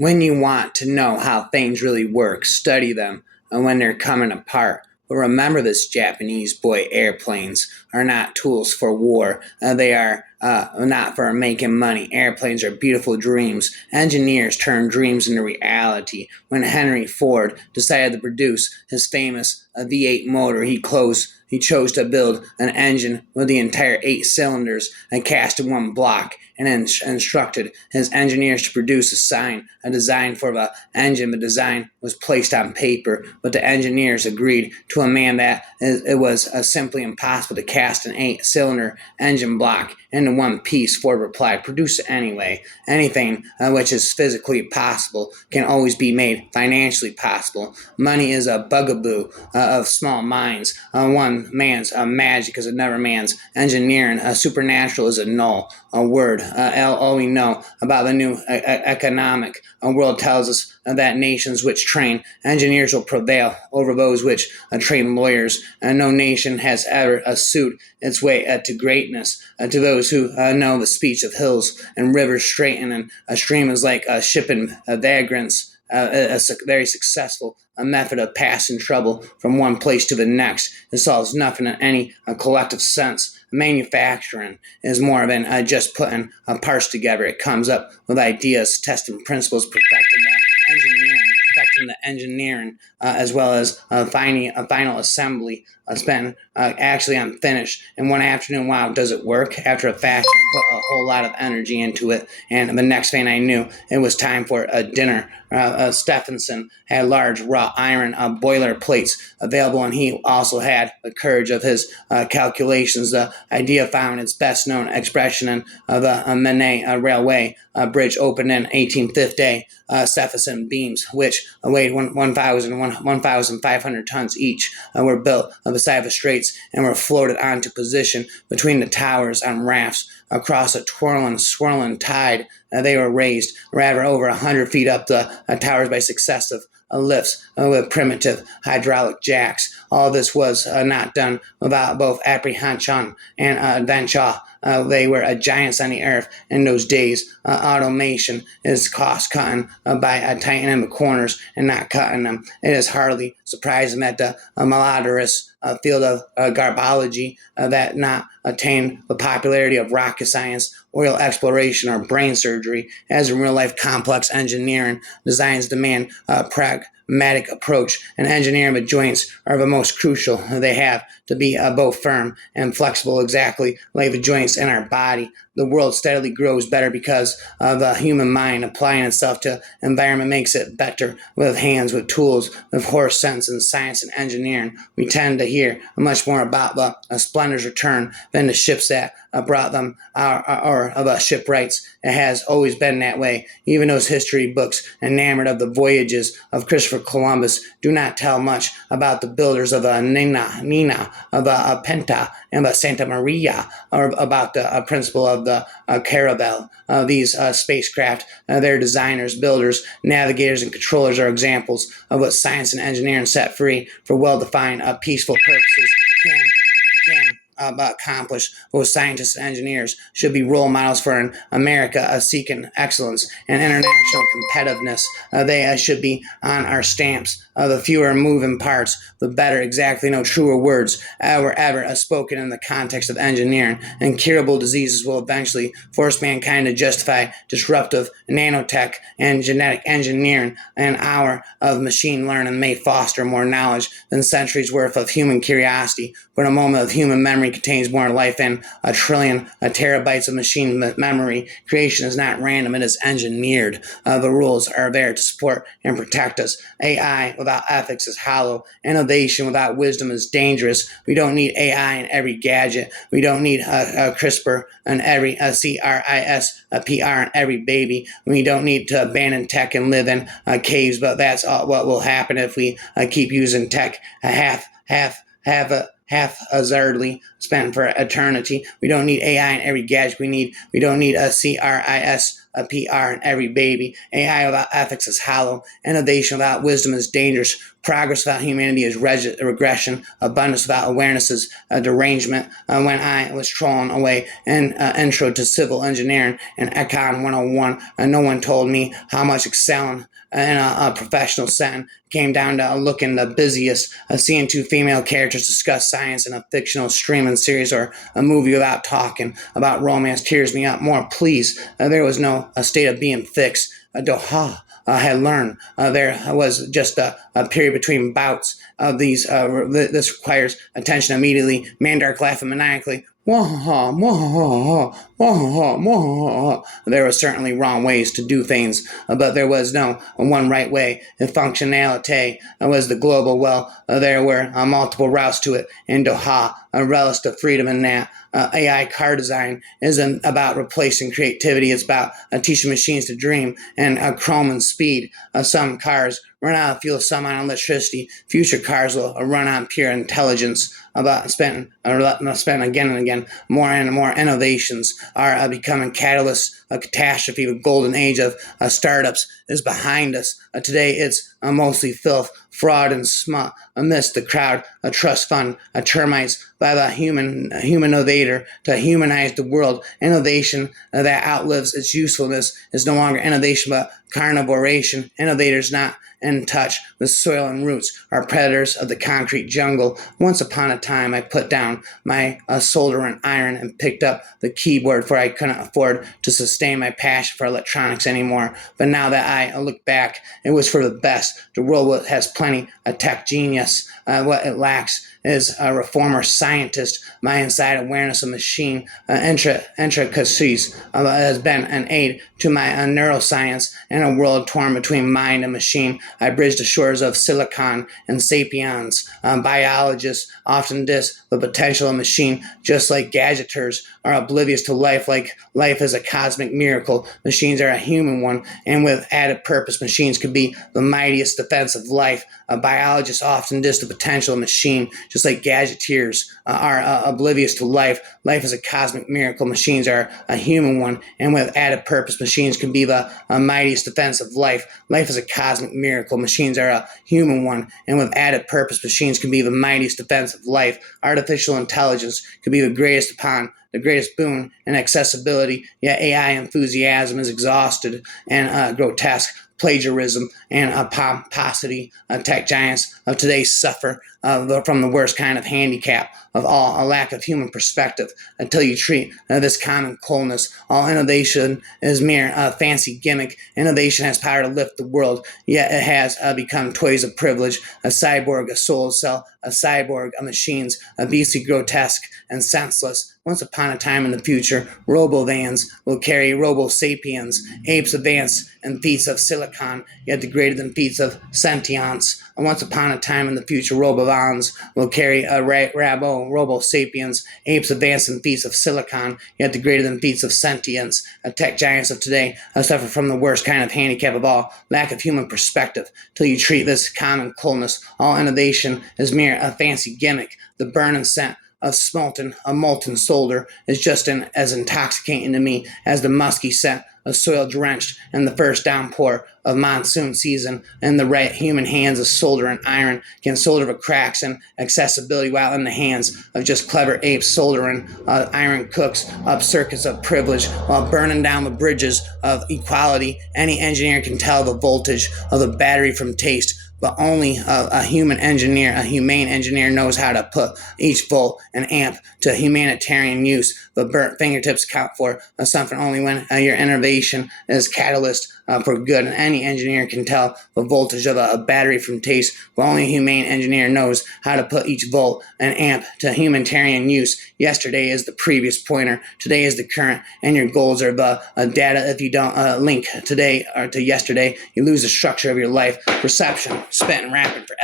When you want to know how things really work, study them when they're coming apart. But remember this, Japanese boy, airplanes are not tools for war. They are not for making money. Airplanes are beautiful dreams. Engineers turn dreams into reality. When Henry Ford decided to produce his famous V8 motor, he chose to build an engine with the entire 8 cylinders and cast in one block, and instructed his engineers to produce a design for the engine. The design was placed on paper, but the engineers agreed to a man that it was simply impossible to cast an 8 cylinder engine block into one piece. Ford replied, "Produce it anyway. Anything which is physically possible can always be made financially possible. Money is a bugaboo of small minds. One man's magic is another man's engineering. Supernatural is a null word. All we know about the new economic world tells us that nations which train engineers will prevail over those which train lawyers. No nation has ever sued its way to greatness. To those who know the speech of hills and rivers straighten, and a stream is like shipping vagrants, a very successful method of passing trouble from one place to the next. It solves nothing in any collective sense. Manufacturing is more than just putting parts together. It comes up with ideas, testing principles, perfecting the engineering, as well as finding a final assembly. I'm finished. And one afternoon, wow, does it work? After a fashion, I put a whole lot of energy into it, and the next thing I knew, it was time for a dinner. Stephenson had large wrought iron boiler plates available, and he also had the courage of his calculations. The idea found its best known expression in the Manet Railway bridge opened in 1850. Stephenson beams, which weighed 1,500 tons each, were built beside the straits and were floated onto position between the towers on rafts across a swirling tide. They were raised rather over 100 feet up the towers by successive lifts with primitive hydraulic jacks. All this was not done without both apprehension and adventure. They were giants on the earth in those days. Automation is cost-cutting by tightening the corners and not cutting them. It is hardly surprising that the malodorous field of garbology that not attained the popularity of rocket science, oil exploration, or brain surgery, as in real-life complex engineering designs demand pragmatic approach, and engineering the joints are the most crucial. They have to be both firm and flexible, exactly like the joints in our body. The world steadily grows better because the human mind applying itself to environment makes it better with hands, with tools, with horse sense and science and engineering. We tend to hear much more about the splendor's return than the ships that brought them or the shipwrights. It has always been that way. Even those history books enamored of the voyages of Christopher Columbus do not tell much about the builders of the Nina, of the Pinta, and the Santa Maria, or about the principle of the Caravel. These spacecraft, their designers, builders, navigators, and controllers are examples of what science and engineering set free for well-defined, peaceful purposes can accomplish. Those scientists and engineers should be role models for an America seeking excellence and international competitiveness. They should be on our stamps. The fewer moving parts, the better. Exactly, no truer words were ever spoken in the context of engineering. Incurable diseases will eventually force mankind to justify disruptive nanotech and genetic engineering. An hour of machine learning may foster more knowledge than centuries worth of human curiosity, but a moment of human memory contains more life than a trillion terabytes of machine memory. Creation is not random, it is engineered. The rules are there to support and protect us. AI without ethics is hollow. Innovation without wisdom is dangerous. We don't need AI in every gadget. We don't need CRISPR in every CRISPR in every baby. We don't need to abandon tech and live in caves, but that's what will happen if we keep using tech haphazardly spent for eternity. We don't need AI in every gadget. We don't need a CRISPR a PR in every baby. AI without ethics is hollow. Innovation without wisdom is dangerous. Progress without humanity is regression. Abundance without awareness is a derangement. When I was trolling away an intro to civil engineering and Econ 101, no one told me how much excelling in a professional setting came down to looking the busiest, seeing two female characters discuss science in a fictional streaming series or a movie without talking about romance tears me up more. Please, there was no state of being fixed. Doha had learned there was just a period between bouts of these. This requires attention immediately. Mandark laughing maniacally. There were certainly wrong ways to do things, but there was no one right way. And functionality was the global. Well, there were multiple routes to it. In Doha, a relish of freedom in that. AI car design isn't about replacing creativity. It's about teaching machines to dream and chrome and speed. Some cars run out of fuel, some on electricity. Future cars will run on pure intelligence. Spent again and again. More and more innovations are becoming catalysts. A catastrophe, a golden age of startups is behind us. Today it's mostly filth, fraud, and smut. Amidst the crowd, a trust fund, termites by the human innovator to humanize the world. Innovation that outlives its usefulness is no longer innovation but carnivoration. Innovators not in touch with soil and roots are predators of the concrete jungle. Once upon a time, I put down my solder and iron and picked up the keyboard, for I couldn't afford to sustain my passion for electronics anymore. But now that I look back, it was for the best. The world has plenty of tech genius. What it lacks is a reformer scientist. My inside awareness of machine intricacies has been an aid to my neuroscience. In a world torn between mind and machine, I bridge the shores of silicon and sapiens. Biologists often diss the potential of machine, just like gadgeters are oblivious to life, like life is a cosmic miracle. Machines are a human one, and with added purpose, machines could be the mightiest defense of life. Biologists often diss the potential of machine, just like gadgeteers are oblivious to life. Life is a cosmic miracle. Machines are a human one, and with added purpose, machines can be the mightiest defense of life. Life is a cosmic miracle. Machines are a human one, and with added purpose, machines can be the mightiest defense of life. Artificial intelligence could be the greatest boon in accessibility, yet AI enthusiasm is exhausted and grotesque. Plagiarism and pomposity. Tech giants of today suffer from the worst kind of handicap of all, a lack of human perspective. Until you treat this common coldness, all innovation is mere fancy gimmick. Innovation has power to lift the world, yet it has become toys of privilege. A cyborg, a soul cell, a cyborg, a machines, a beastly, grotesque, and senseless. Once upon a time in the future, robo-vans will carry robo-sapiens, apes advanced in feats of silicon, yet degraded in feats of sentience. Once upon a time in the future, robo-vans will carry robo-sapiens, apes advanced in feats of silicon, yet degraded in feats of sentience. Tech giants of today suffer from the worst kind of handicap of all, lack of human perspective. Till you treat this common coldness, all innovation is mere a fancy gimmick. The burning scent of a molten solder is just as intoxicating to me as the musky scent of soil drenched in the first downpour of monsoon season. In the right human hands of solder and iron can solder the cracks and accessibility, while in the hands of just clever apes soldering iron cooks up circuits of privilege while burning down the bridges of equality. Any engineer can tell the voltage of the battery from taste, but only a humane engineer knows how to put each volt and amp to humanitarian use. The burnt fingertips count for something only when your innovation is catalyst for good. And any engineer can tell the voltage of a battery from taste, but only a humane engineer knows how to put each volt and amp to humanitarian use. Yesterday is the previous pointer, today is the current, and your goals are the data. If you don't link today or to yesterday, you lose the structure of your life. Perception, spent and rapping forever.